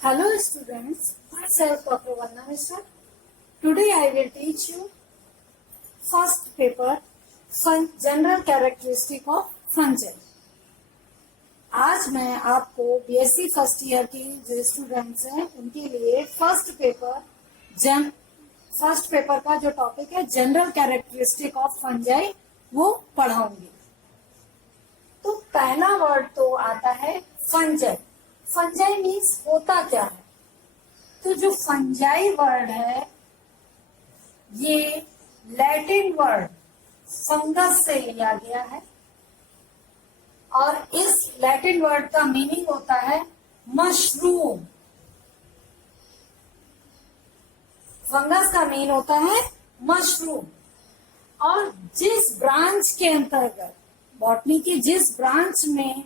Hello students, myself Dr. Vanna Mishra. Today I will teach you first paper General Characteristic of Fungi. आज मैं आपको BSc first year की जो students हैं उनके लिए फर्स्ट पेपर का जो टॉपिक है जनरल कैरेक्टरिस्टिक ऑफ फंजाई वो पढ़ाऊंगी। तो पहला वर्ड तो आता है फंजाई। फंजाई मीन्स होता क्या है। तो जो फंजाई वर्ड है ये लैटिन वर्ड फंगस से लिया गया है और इस लैटिन वर्ड का मीनिंग होता है मशरूम। फंगस का मीन होता है मशरूम। और जिस ब्रांच के अंतर्गत बॉटनी की जिस ब्रांच में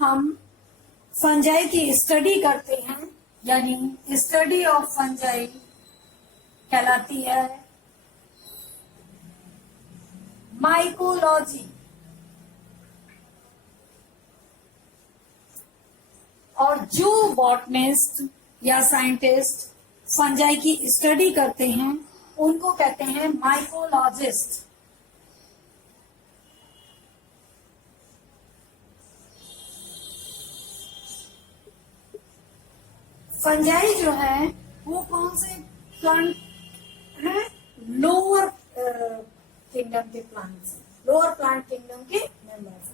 हम फंजाई की स्टडी करते हैं यानी स्टडी ऑफ फंजाई कहलाती है माइकोलॉजी। और जो बॉटनिस्ट या साइंटिस्ट फंजाई की स्टडी करते हैं उनको कहते हैं माइकोलॉजिस्ट। फंजाई जो है वो कौन से प्लांट है? लोअर किंगडम के प्लांट्स, लोअर प्लांट किंगडम के मेंबर्स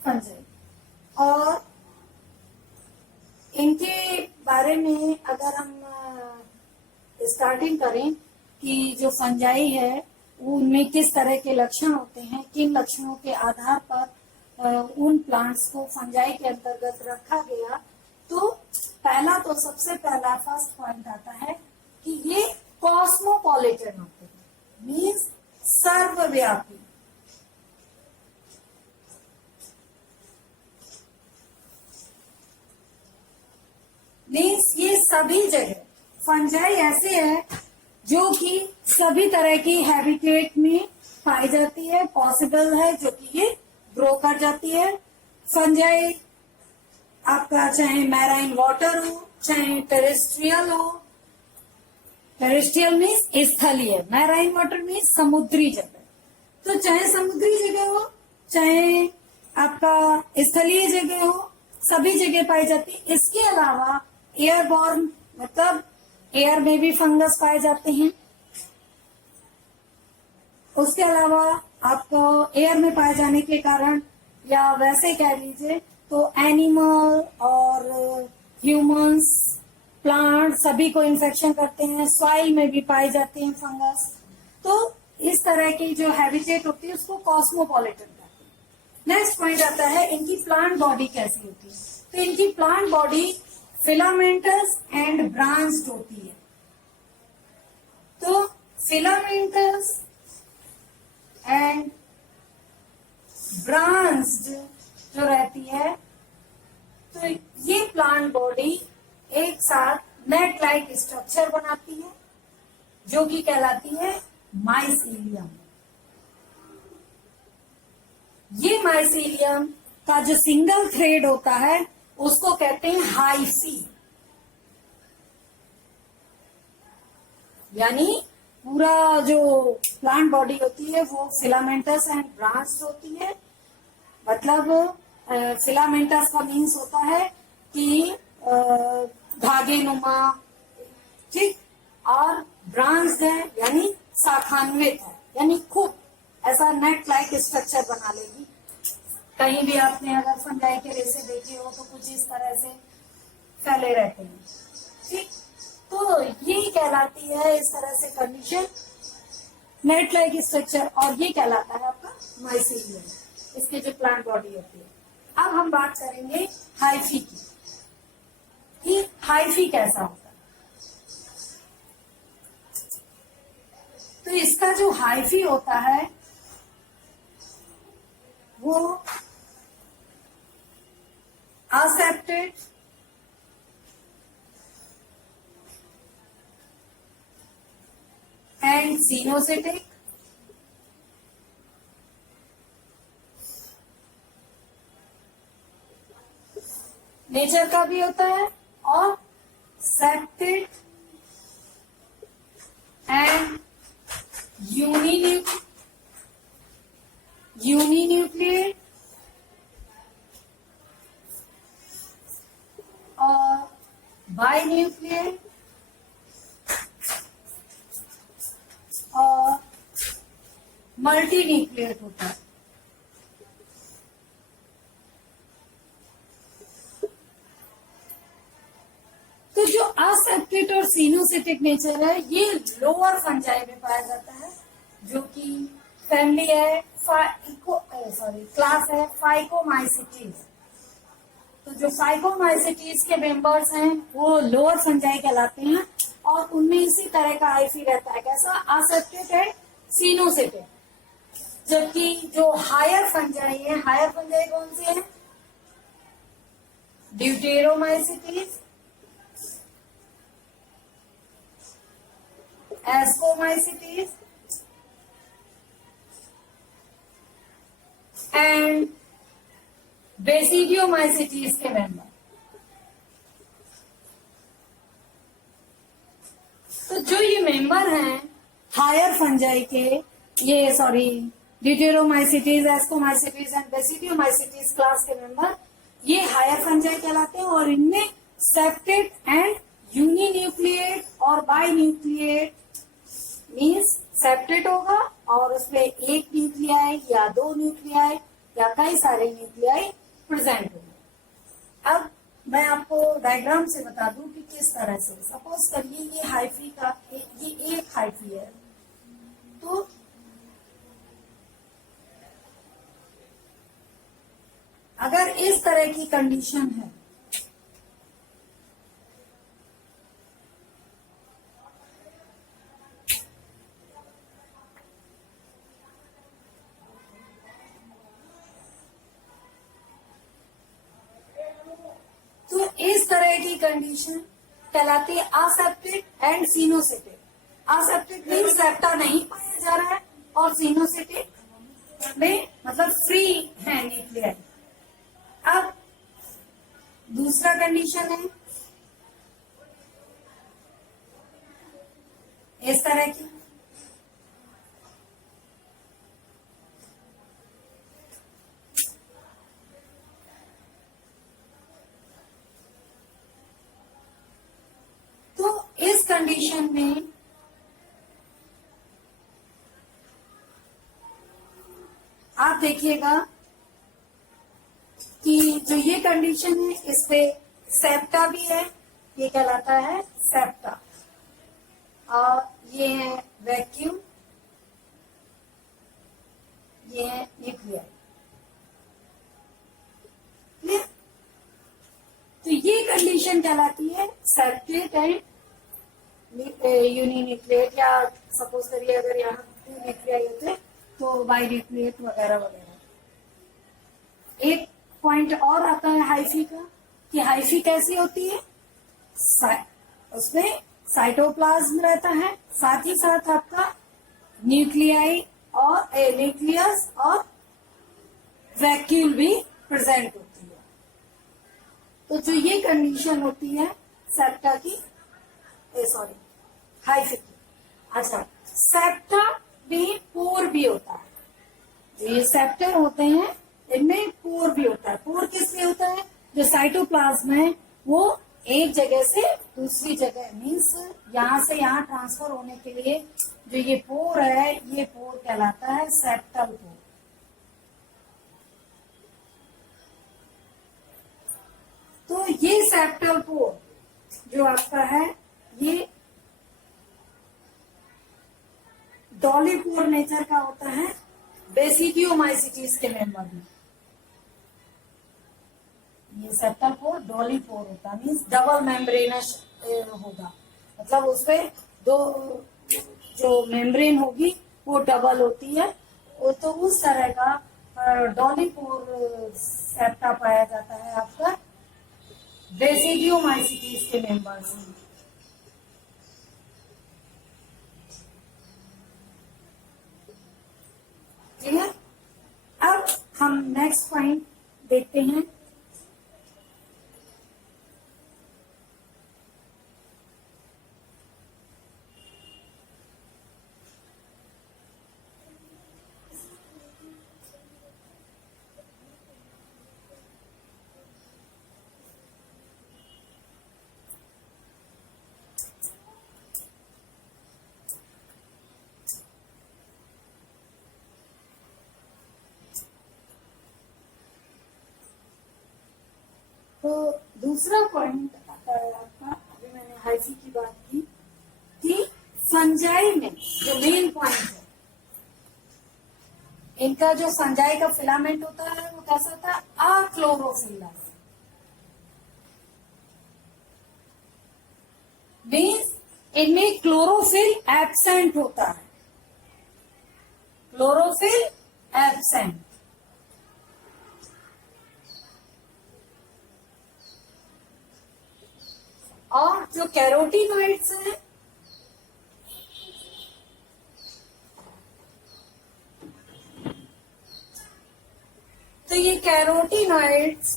फंजाई। और इनके बारे में अगर हम स्टार्टिंग करें कि जो फंजाई है उनमें किस तरह के लक्षण होते हैं, किन लक्षणों के आधार पर उन प्लांट्स को फंजाई के अंतर्गत रखा गया, तो पहला तो सबसे पहला फर्स्ट पॉइंट आता है कि ये कॉस्मोपॉलिटन होते हैं, मीन्स सर्वव्यापी। मीन्स ये सभी जगह फंजाई ऐसे है जो कि सभी तरह की हैबिटेट में पाई जाती है, पॉसिबल है जो कि ये ग्रो कर जाती है। फंजाई आपका चाहे मैराइन वाटर हो चाहे टेरेस्ट्रियल हो। टेरेस्ट्रियल मीन्स स्थलीय, मैराइन वाटर मीन्स समुद्री जगह। तो चाहे समुद्री जगह हो चाहे आपका स्थलीय जगह हो, सभी जगह पाई जाती है। इसके अलावा एयरबॉर्न मतलब एयर में भी फंगस पाए जाते हैं। उसके अलावा आपको एयर में पाए जाने के कारण या वैसे कह लीजिए तो एनिमल और ह्यूमंस, प्लांट सभी को इन्फेक्शन करते हैं। सॉइल में भी पाए जाते हैं फंगस। तो इस तरह की जो हैबिटेट होती है उसको कॉस्मोपॉलिटन कहते हैं। नेक्स्ट पॉइंट आता है इनकी प्लांट बॉडी कैसी होती है। तो इनकी plant body filamentous and branched होती है। तो फिलामेंटस एंड ब्रांच्ड जो रहती है तो ये प्लांट बॉडी एक साथ नेट लाइक स्ट्रक्चर बनाती है जो कि कहलाती है माइसीलियम। ये माइसीलियम का जो सिंगल थ्रेड होता है उसको कहते हैं हाइफी। यानी पूरा जो प्लांट बॉडी होती है वो फिलामेंटस एंड ब्रांच होती है। मतलब फिलामेंटस का मीन्स होता है कि धागे नुमा, ठीक, और ब्रांच है यानी शाखान्वित है, यानी खूब ऐसा नेट लाइक स्ट्रक्चर बना लेगी। कहीं भी आपने अगर फंजाई के रेसे देखे हो तो कुछ इस तरह से फैले रहते हैं, ठीक। तो ये कहलाती है इस तरह से कंडीशन नेट लाइक स्ट्रक्चर, और ये कहलाता है आपका माइसीलियम, इसके जो प्लांट बॉडी होती है। अब हम बात करेंगे हाइफी की कि हाइफी कैसा होता है। तो इसका जो हाइफी होता है वो असेप्टेड एंड सिनोसिटिक नेचर का भी होता है और septate and uninucleate और binucleate और मल्टीन्यूक्लिएट होता है। तो जो असेप्टेट और सिनोसिटिक नेचर है ये लोअर फंजाई में पाया जाता है, जो कि फैमिली है क्लास है फाइकोमाइसिटीज। तो जो फाइकोमाइसिटीज के मेंबर्स हैं वो लोअर फंजाई कहलाते हैं और उनमें इसी तरह का हाइफी रहता है। कैसा? असेप्टेट है, सिनोसिटिक। जबकि जो हायर फंजाई है, हायर फंजाई कौन सी है? ड्यूटेरोमाइसिटीज, एस्कोमाइसिटीज एंड बेसिडियोमाइसिटीज के मेंबर। तो जो ये मेंबर हैं हायर फंजाई के, ये deuteromycetes, ascomycetes and basidiomycetes class के मेंबर, ये हायर फंजाई कहलाते हैं और इनमें सेप्टेट एंड यूनिन्यूक्लिएट और बाइन्यूक्लिएट मीन्स सेप्टेट होगा और उसमें एक न्यूक्लियाई या दो न्यूक्लियाई या कई सारे न्यूक्लियाई प्रेजेंट होंगे। अब मैं आपको डायग्राम से बता दूं कि किस तरह से। सपोज करिए ये हाइफी का ये एक हाइफी है, तो अगर इस तरह की कंडीशन है तो इस तरह की कंडीशन कहलाती है असेप्टेट एंड सिनोसिटिक। असेप्टेट मीन्स सेप्टा नहीं पाया जा रहा है और सिनोसिटिक में मतलब फ्री है न्यूक्लियाई। अब दूसरा कंडीशन है इस तरह की, तो इस कंडीशन में आप देखिएगा कि जो ये कंडीशन है इस पे सेप्टा भी है, ये कहलाता है सेप्टा, और ये है वैक्यूम, ये है न्यूक्लियर। क्लियर? तो ये कंडीशन कहलाती है सेप्टेट एंड यूनिन्यूक्लिएट, या सपोज करिए अगर यहाँ टू न्यूक्लियाई होते तो बाइन्यूक्लिएट वगैरह वगैरह। एक पॉइंट और आता है हाइफी का कि हाइफी कैसी होती है, उसमें साइटोप्लाज्म रहता है, साथ ही साथ आपका न्यूक्लियाई और न्यूक्लियस और वैक्यूल भी प्रेजेंट होती है। तो जो ये कंडीशन होती है सेप्टा की, हाइफी की। अच्छा, सेप्टा में पोर भी होता है। जो ये सेप्टर होते हैं इनमें पोर भी होता है। पोर किस लिए होता है? जो साइटोप्लाज्म है वो एक जगह से दूसरी जगह मीन्स यहाँ से यहाँ ट्रांसफर होने के लिए जो ये पोर है, ये पोर कहलाता है सेप्टल पोर। तो ये सेप्टल पोर जो आपका है ये डॉलीपोर नेचर का होता है बेसिडियोमाइसिटीज के मेंबर में। ये सेप्टल पोर डॉलीपोर होता है मीन्स डबल मेम्ब्रेनस होगा, मतलब उसपे दो जो मेम्ब्रेन होगी वो डबल होती है। तो उस तरह का डॉलीपोर सेप्टा पाया जाता है आपका बेसिडियोमाइसिटीज के मेंबर्स में। क्लियर? अब हम नेक्स्ट पॉइंट देखते हैं। तो दूसरा पॉइंट आता है आपका, अभी मैंने हाइफी की बात की कि फंजाई में जो मेन पॉइंट है, इनका जो फंजाई का फिलामेंट होता है वो कैसा था, अक्लोरोफिलस, मीन्स इनमें क्लोरोफिल एब्सेंट होता है, क्लोरोफिल एब्सेंट। और जो कैरोटीनॉइड्स हैं, तो ये कैरोटीनॉइड्स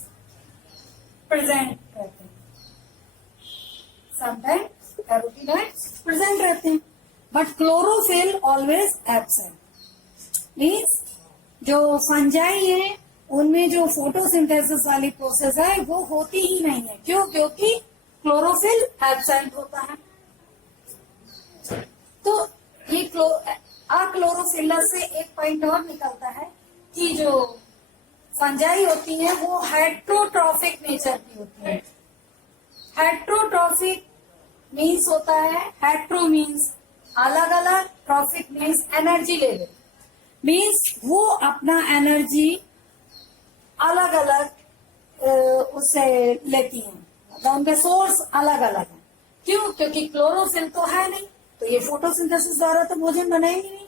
प्रेजेंट रहते हैं, समटाइम्स कैरोटीनॉइड्स प्रेजेंट रहते हैं, but chlorophyll always absent. Means जो फंजाई है उनमें जो फोटोसिंथेसिस वाली प्रोसेस है वो होती ही नहीं है। क्यों? क्योंकि क्लोरोफिल एब्सेंट होता है। तो ये अक्लोरोफिलस से एक पॉइंट और निकलता है कि जो फंजाई होती है वो हेट्रोट्रॉफिक नेचर की होती है। हेट्रोट्रॉफिक मीन्स होता है, हेट्रो मीन्स अलग अलग, trophic means energy level, means वो अपना एनर्जी अलग अलग उससे लेती हैं, मतलब उनके सोर्स अलग अलग है। क्यों? क्योंकि क्लोरोफिल तो है नहीं, तो ये फोटोसिंथेसिस द्वारा तो भोजन बनाएंगे नहीं।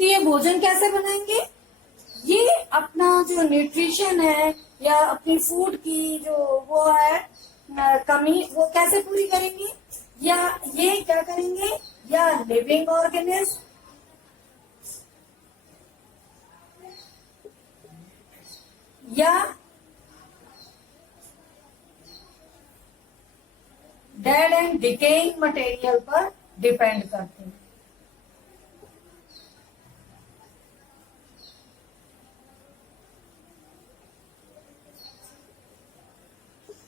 तो ये भोजन कैसे बनाएंगे? ये अपना जो न्यूट्रिशन है या अपनी फूड की जो वो है कमी, वो कैसे पूरी करेंगे? या ये क्या करेंगे? या लिविंग ऑर्गेनिज्म या डेड एंड डिकेइंग मटेरियल पर डिपेंड करते हैं।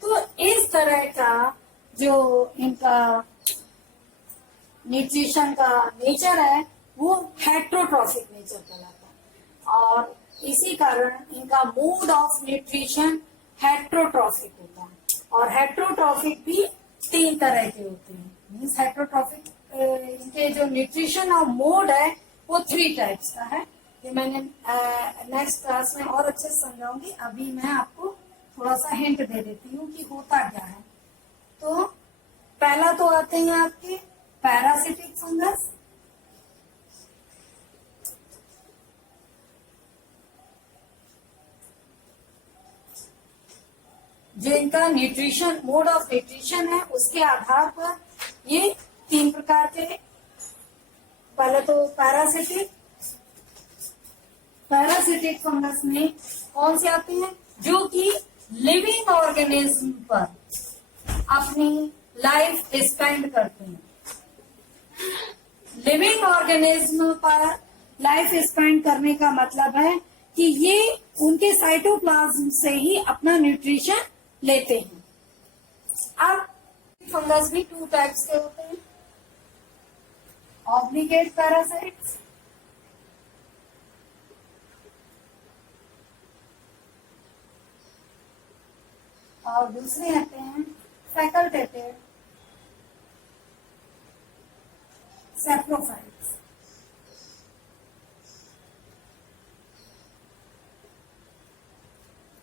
तो इस तरह का जो इनका न्यूट्रिशन का नेचर है वो हेट्रोट्रॉफिक नेचर कहलाता है, और इसी कारण इनका मोड ऑफ न्यूट्रिशन हेट्रोट्रॉफिक होता है। और हेट्रोट्रॉफिक भी 3 तरह के होते हैं। मीन्स हेट्रोट्रॉफिक इनके जो न्यूट्रिशन और मोड है वो 3 टाइप्स का है। ये मैंने नेक्स्ट क्लास में और अच्छे से समझाऊंगी। अभी मैं आपको थोड़ा सा हिंट दे देती हूँ कि होता क्या है। तो पहला तो आते हैं आपके पैरासिटिक फंगस, जो इनका न्यूट्रिशन मोड ऑफ न्यूट्रिशन है उसके आधार पर ये 3 प्रकार के, पहले तो पैरासिटिक फंगस में कौन से आते हैं? जो कि लिविंग ऑर्गेनिज्म पर अपनी लाइफ स्पेंड करते हैं। लिविंग ऑर्गेनिज्म पर लाइफ स्पेंड करने का मतलब है कि ये उनके साइटोप्लाज्म से ही अपना न्यूट्रिशन लेते हैं। अब फंगस भी 2 टाइप्स के होते हैं, ऑब्लिगेट पैरासाइट्स और दूसरे आते हैं फैकल्टेटिव सैप्रोफाइट्स।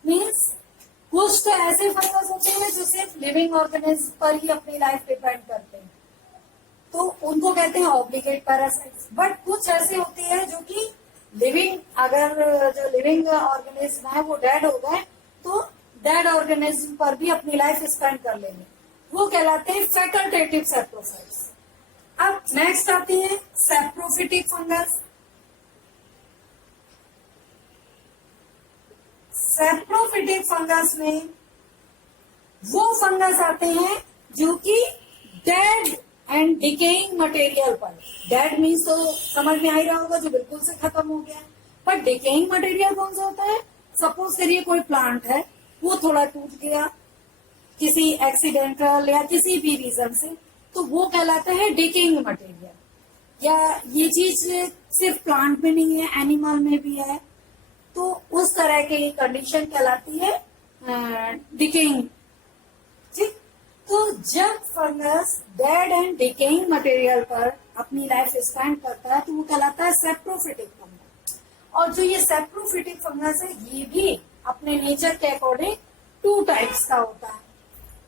मीन्स कुछ तो ऐसे फंगस होते हैं जो सिर्फ लिविंग ऑर्गेनिज्म पर ही अपनी लाइफ डिपेंड करते हैं, तो उनको कहते हैं ऑब्लिगेट पैरासाइट्स। बट कुछ ऐसे होते हैं जो कि लिविंग, अगर जो लिविंग ऑर्गेनिज्म है वो डेड हो गए तो डेड ऑर्गेनिज्म पर भी अपनी लाइफ स्पेंड कर लेंगे, वो कहलाते हैं फैकल्टेटिव सैप्रोफाइट्स। अब नेक्स्ट आती है सैप्रोफिटिक फंगस। सैप्रोफिटिक फंगस में वो फंगस आते हैं जो कि डेड एंड डिकेइंग मटेरियल पर, डेड मीन्स तो समझ में आ ही रहा होगा जो बिल्कुल से खत्म हो गया, पर डिकेइंग मटेरियल कौन सा होता है? सपोज करिए कोई प्लांट है, वो थोड़ा टूट गया किसी एक्सीडेंटल या किसी भी रीजन से, तो वो कहलाता है डिकेइंग मटेरियल। या ये चीज सिर्फ प्लांट में नहीं है, एनिमल में भी है, तो उस तरह की कंडीशन कहलाती है डिकेइंग तो जब fungus dead and decaying material पर अपनी लाइफ स्पेंड करता है तो वो कहलाता है सेप्रोफिटिक फंगस। और जो ये सेप्रोफिटिक फंगस है ये भी अपने नेचर के अकॉर्डिंग 2 टाइप्स का होता है।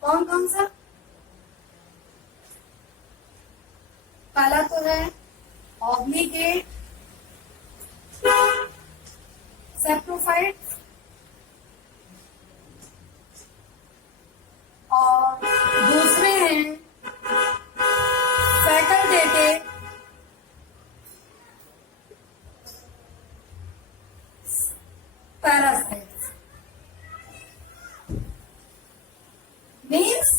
कौन कौन सा? पहला तो है ऑब्लिगेट सेप्रोफाइट और दूसरे हैं facultative parasites. Means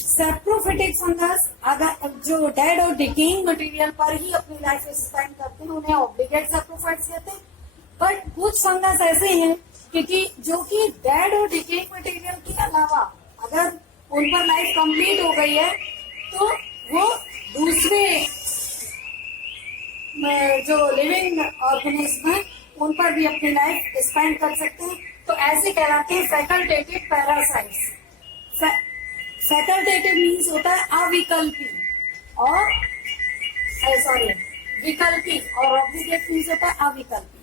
saprophytic fungus अगर जो डेड और डिकेइंग मटेरियल पर ही अपनी लाइफ स्पेंड करते हैं उन्हें ऑब्लिगेट सेप्रोफाइट्स कहते हैं। बट कुछ फंगस ऐसे हैं क्योंकि जो कि डेड और डिकेइंग मटेरियल के अलावा अगर उन पर लाइफ कंप्लीट हो गई है तो वो दूसरे जो लिविंग ऑर्गेनिज्म है उन पर भी अपनी लाइफ स्पेंड कर सकते हैं। तो ऐसे कहलाते हैं फैकल्टेटिव पैरासाइट्स। फैकल्टेटिव मीन्स होता है अविकल्पी और सॉरी विकल्पी और ऑब्लिगेट मीन्स होता है अविकल्पी।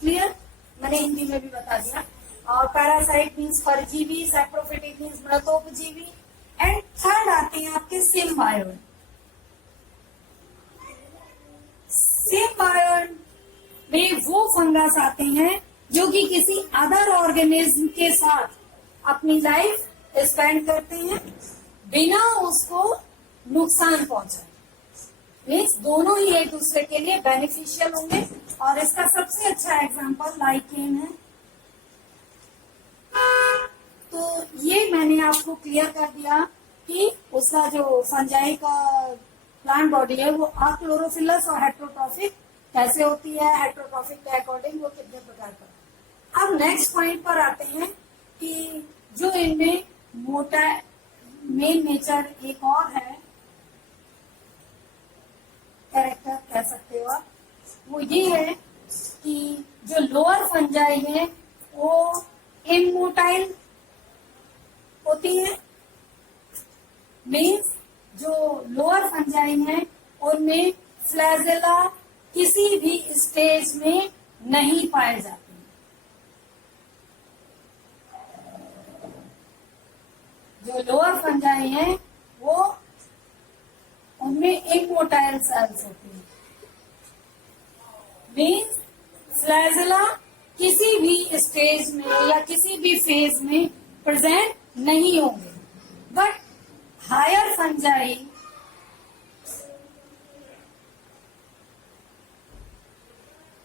क्लियर? मैंने हिंदी में भी बता दिया। और पैरासाइट मीन्स परजीवी, सैप्रोफिटिक मीन्स मृतोपजीवी एंड थर्ड आते हैं आपके सिम्बायोट। सिम्बायोट में वो फंगस आते हैं जो कि किसी अदर ऑर्गेनिज्म के साथ अपनी लाइफ स्पेंड करते हैं बिना उसको नुकसान पहुंचाए। मीन्स दोनों ही एक दूसरे के लिए बेनिफिशियल होंगे। और इसका सबसे अच्छा एग्जांपल लाइकेन है। तो ये मैंने आपको क्लियर कर दिया कि उसका जो फंजाई का प्लांट बॉडी है वो अक्लोरोफिलस और हेट्रोट्रॉफिक कैसे होती है, हेट्रोट्रॉफिक के अकॉर्डिंग वो कितने प्रकार का। अब नेक्स्ट पॉइंट पर आते हैं कि जो इनमें मोटा मेन नेचर एक और है, कैरेक्टर कह सकते हो आप, वो ये है कि जो लोअर फंजाई है वो इमोटाइल होती है। मीन्स जो लोअर फंजाई है उनमें फ्लैजेला किसी भी स्टेज में नहीं पाए जाते। जो लोअर फंजाई है वो उनमें इमोटाइल सेल्स होती है। मीन्स फ्लैजेला किसी भी स्टेज में या किसी भी फेज में प्रेजेंट नहीं होंगे। बट हायर फंजाई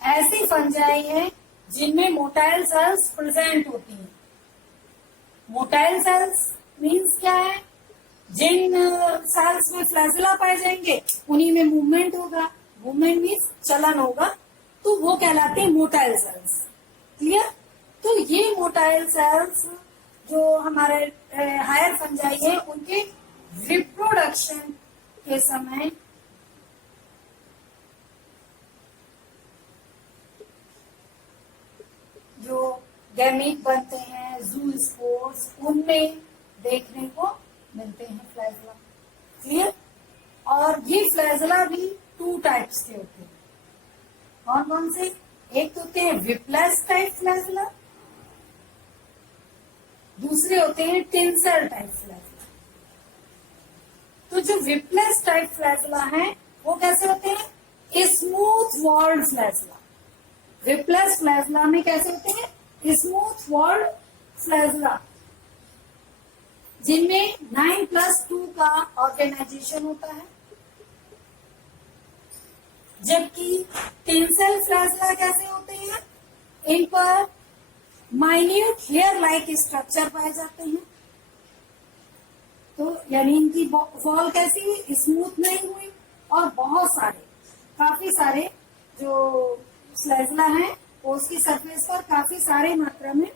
ऐसी फंजाई है जिनमें मोटाइल सेल्स प्रेजेंट होती हैं। मोटाइल सेल्स मीन्स क्या है? जिन सेल्स में फ्लैजेला पाए जाएंगे उन्हीं में मूवमेंट होगा। मूवमेंट मीन्स चलन होगा, तो वो कहलाते हैं मोटाइल सेल्स। क्लियर? तो ये मोटाइल सेल्स जो हमारे हायर फंजाई है उनके रिप्रोडक्शन के समय जो गैमीट बनते हैं, जू स्पोर्स, उनमें देखने को मिलते हैं फ्लैजेला। क्लियर? और ये फ्लैजेला भी 2 टाइप्स के होते हैं। कौन कौन से? एक तो होते हैं विप्लस टाइप फ्लैजेला, दूसरे होते हैं टिंसल टाइप फ्लैजेला। तो जो विप्लस टाइप फ्लैजेला है वो कैसे होते हैं? Smooth walled flagella. Whiplash flagella में कैसे होते हैं? स्मूथ वॉल्ड फ्लैजेला, जिनमें 9+2 का ऑर्गेनाइजेशन होता है। जबकि टिंसल फ्लैजेला कैसे होते हैं? इन पर माइन्यूट हेयर लाइक स्ट्रक्चर पाए जाते हैं। तो यानी इनकी वॉल कैसी हुई? स्मूथ नहीं हुई और बहुत सारे काफी सारे जो फ्लैजेला हैं वो उसकी सरफेस पर काफी सारे मात्रा में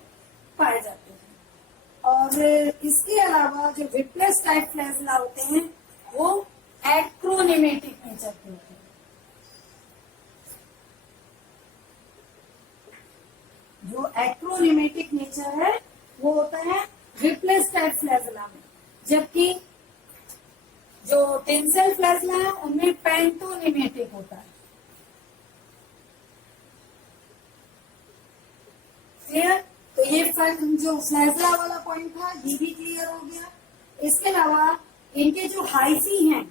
पाए जाते हैं। और इसके अलावा जो विप्लस टाइप फ्लैजेला होते हैं वो एक्रोनेमेटिक नेचर के होते हैं। जो एक्रोनेमेटिक नेचर है वो होता है रिप्लेस टाइप फ्लैजला में, जबकि जो टेंसेल फ्लैजला है उनमें पेंटोनेमेटिक होता है। क्लियर? तो ये जो फ्लैजला वाला पॉइंट था ये भी क्लियर हो गया। इसके अलावा इनके जो हाइफी हैं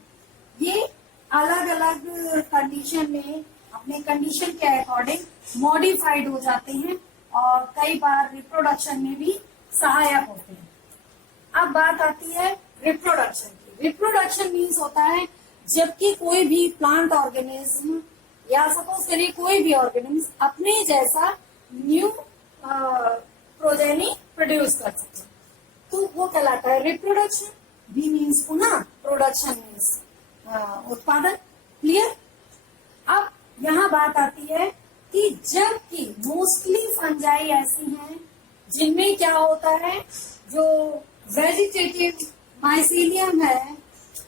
ये अलग अलग कंडीशन में अपने कंडीशन के अकॉर्डिंग मॉडिफाइड हो जाते हैं और कई बार रिप्रोडक्शन में भी सहायक होते हैं। अब बात आती है रिप्रोडक्शन की। रिप्रोडक्शन मीन्स होता है जबकि कोई भी प्लांट ऑर्गेनिज्म या सपोज करिए कोई भी ऑर्गेनिज्म अपने जैसा न्यू प्रोजेनी प्रोड्यूस कर सके तो वो कहलाता है रिप्रोडक्शन। बी मीन्स पुनः, प्रोडक्शन मीन्स उत्पादन। क्लियर? अब यहाँ बात आती है कि जबकि मोस्टली फंजाई ऐसी हैं जिनमें क्या होता है, जो वेजिटेटिव माइसीलियम है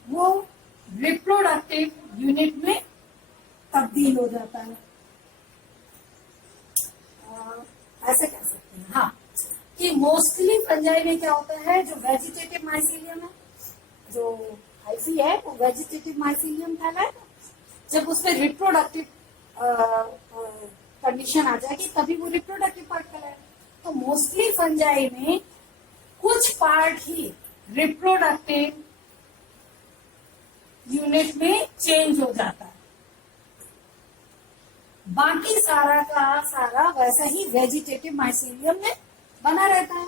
वो रिप्रोडक्टिव यूनिट में तब्दील हो जाता है। ऐसे कह सकते हैं हाँ कि मोस्टली फंजाई में क्या होता है, जो वेजिटेटिव माइसीलियम है, जो हाइफी है वो वेजिटेटिव माइसीलियम कहलाएगा। जब उसमें रिप्रोडक्टिव कंडीशन आ जाएगी तभी वो रिप्रोडक्टिव पार्ट कहलाएगा। तो मोस्टली फंजाई में कुछ पार्ट ही रिप्रोडक्टिव यूनिट में चेंज हो जाता है, बाकी सारा का सारा वैसा ही वेजिटेटिव माइसीलियम में बना रहता है।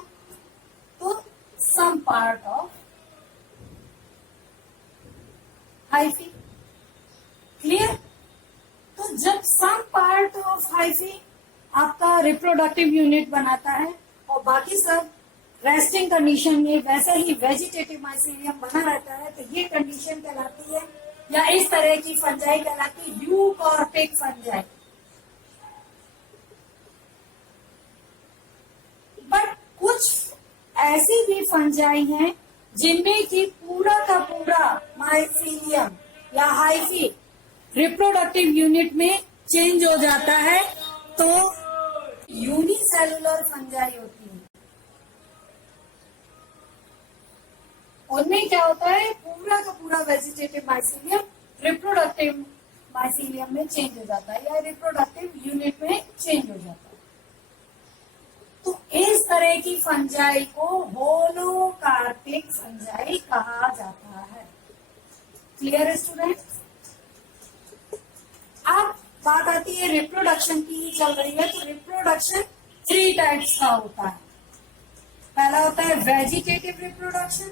तो some part of hyphae. Clear? तो जब सम पार्ट ऑफ हाइफी आपका रिप्रोडक्टिव यूनिट बनाता है और बाकी सब रेस्टिंग कंडीशन में वैसा ही वेजिटेटिव माइसीलियम बना रहता है, तो ये कंडीशन कहलाती है या इस तरह की फंजाई कहलाती है यूकॉर्पिक फंजाई। बट कुछ ऐसी भी फंजाई हैं जिनमें कि पूरा का पूरा माइसीलियम या हाइफी रिप्रोडक्टिव यूनिट में चेंज हो जाता है, तो यूनिसेलुलर फंजाई होती है। उनमें क्या होता है, पूरा का पूरा वेजिटेटिव माइसीलियम रिप्रोडक्टिव माइसीलियम में चेंज हो जाता है या रिप्रोडक्टिव यूनिट में चेंज हो जाता है। तो इस तरह की फंजाई को होलोकार्पिक फंजाई कहा जाता है। Clear students? अब बात आती है रिप्रोडक्शन की, चल रही है तो रिप्रोडक्शन 3 टाइप्स का होता है। पहला होता है वेजिटेटिव रिप्रोडक्शन,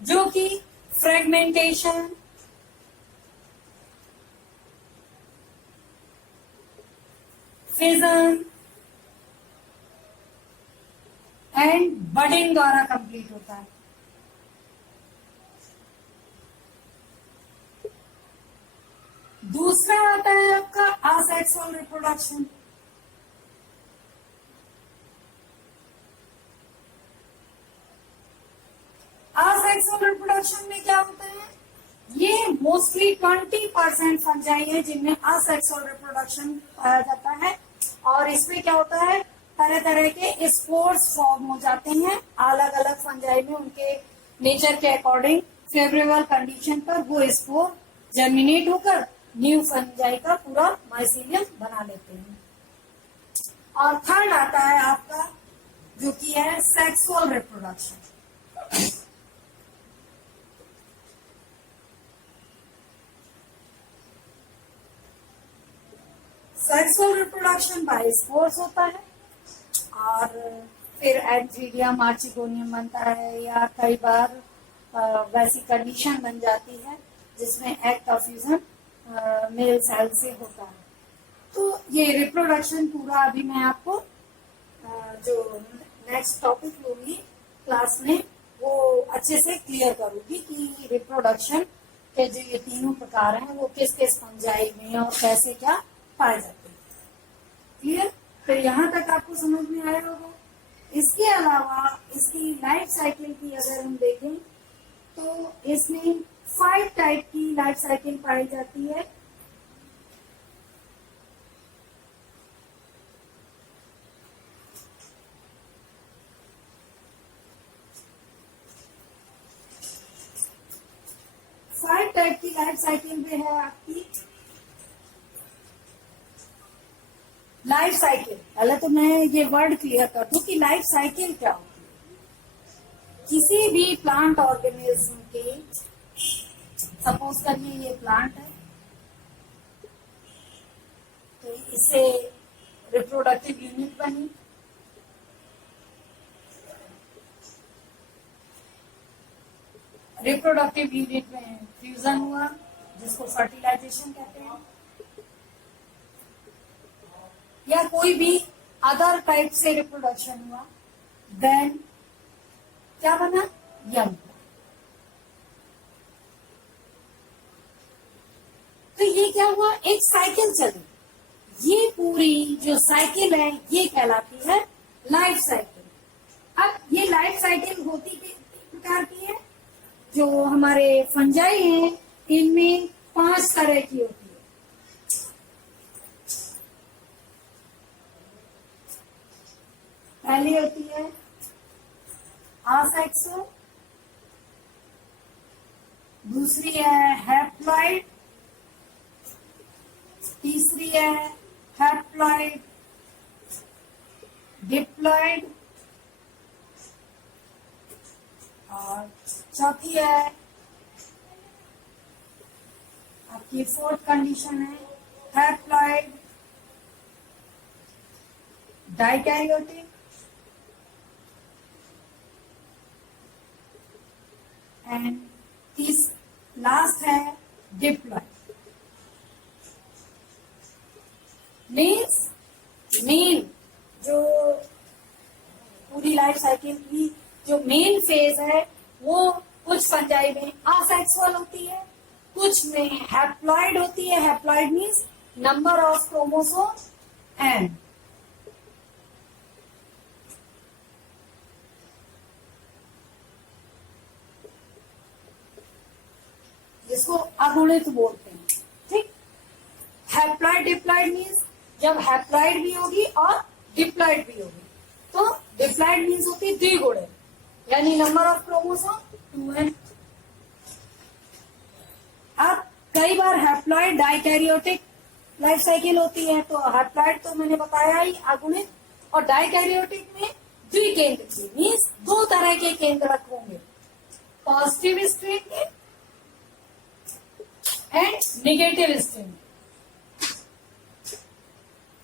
जो कि फ्रेगमेंटेशन, फिजन एंड बडिंग द्वारा कंप्लीट होता है। दूसरा आता है आपका असेक्सुअल रिप्रोडक्शन। असेक्सुअल रिप्रोडक्शन में क्या होता है, ये मोस्टली 20% फंजाई है जिनमें असेक्सुअल रिप्रोडक्शन पाया जाता है। और इसमें क्या होता है, तरह तरह के स्पोर्स फॉर्म हो जाते हैं अलग अलग फंजाई में, उनके नेचर के अकॉर्डिंग फेवरेबल कंडीशन पर वो स्पोर जर्मिनेट होकर न्यू फंजाई का पूरा माइसीलियम बना लेते हैं। और थर्ड आता है आपका जो कि है sexual reproduction. Sexual reproduction by spores होता है और फिर एंथीरियम मार्चिगोनियम बनता है या कई बार वैसी कंडीशन बन जाती है जिसमें एग का फ्यूजन मेल सेल से होता है। तो ये रिप्रोडक्शन पूरा अभी मैं आपको जो नेक्स्ट टॉपिक लूंगी क्लास में वो अच्छे से क्लियर करूंगी कि रिप्रोडक्शन के जो ये तीनों प्रकार हैं वो किस किस फंजाई में और कैसे क्या पाए जाते हैं। क्लियर? फिर यहाँ तक आपको समझ में आया होगा। इसके अलावा इसकी लाइफ साइकिल की अगर हम देखें तो इसमें 5 टाइप की लाइफ साइकिल पाई जाती है। टाइप की लाइफ साइकिल में है आपकी लाइफ साइकिल। पहले तो मैं ये वर्ड क्लियर कर दूं कि लाइफ साइकिल क्या होती है। किसी भी प्लांट ऑर्गेनिज्म के, सपोज करिए ये प्लांट है, तो इससे रिप्रोडक्टिव यूनिट बनी, रिप्रोडक्टिव यूनिट में फ्यूजन हुआ जिसको फर्टिलाइजेशन कहते हैं, या कोई भी अदर टाइप से रिप्रोडक्शन हुआ, देन क्या बना, यंग। तो ये क्या हुआ, एक साइकिल चली। ये पूरी जो साइकिल है ये कहलाती है लाइफ साइकिल। अब ये लाइफ साइकिल होती किस प्रकार की है, जो हमारे फंजाई हैं इनमें 5 तरह की होती है। पहली होती है आसेक्सुअल, दूसरी है हैप्लॉइड, तीसरी है हैप्लॉइड डिप्लॉइड, और चौथी है आपकी फोर्थ कंडीशन है हैप्लॉइड डाइकैरियोटिक, एंड लास्ट है डिप्लॉइड। मीन्स मेन जो पूरी लाइफ साइकिल की जो मेन फेज है वो कुछ फंजाई में असेक्सुअल होती है, कुछ में हैप्लॉइड होती है। Haploid means number of chromosome and जिसको अगुणित बोलते हैं, ठीक। हैप्लॉइड डिप्लॉइड मीन्स जब हैप्लॉइड भी होगी और डिप्लॉइड भी होगी, तो डिप्लॉइड मीन्स होती है द्विगुणित, यानी नंबर ऑफ क्रोमोसोम 2 है। अब कई बार हैप्लॉइड डाइकैरियोटिक लाइफ साइकिल होती है, तो हैप्लॉइड तो मैंने बताया ही अगुणित, और डाइकैरियोटिक में द्विकेंद्रक मीन्स 2 तरह के केंद्रक होंगे, पॉजिटिव स्ट्रिंग के एंड नेगेटिव स्ट्रिंग।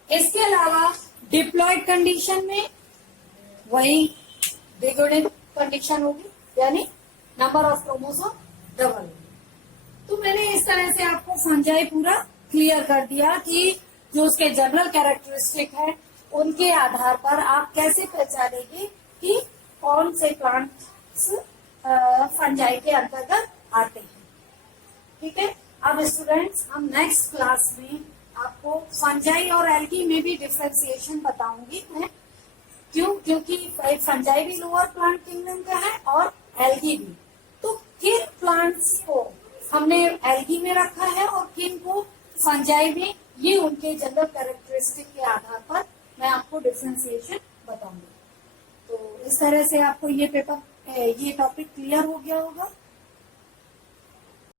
इसके अलावा डिप्लॉइड कंडीशन में वही द्विगुणित कंडीशन होगी, यानी नंबर ऑफ क्रोमोसोम डबल होगी। तो मैंने इस तरह से आपको फंजाई पूरा क्लियर कर दिया कि जो उसके जनरल कैरेक्टरिस्टिक है उनके आधार पर आप कैसे पहचानेंगे कि कौन से प्लांट्स फंजाई के अंतर्गत आते हैं। ठीक है, अब स्टूडेंट्स हम नेक्स्ट क्लास में आपको फंजाई और एल्गी में भी डिफरेंशिएशन बताऊंगी मैं। क्योंकि फंजाई भी लोअर प्लांट किंगडम का है और एल्गी भी, तो किन प्लांट्स को हमने एल्गी में रखा है और किन को फंजाई में, ये उनके जनरल कैरेक्टरिस्टिक के आधार पर मैं आपको डिफरेंशिएशन बताऊंगी। तो इस तरह से आपको ये टॉपिक क्लियर हो गया होगा।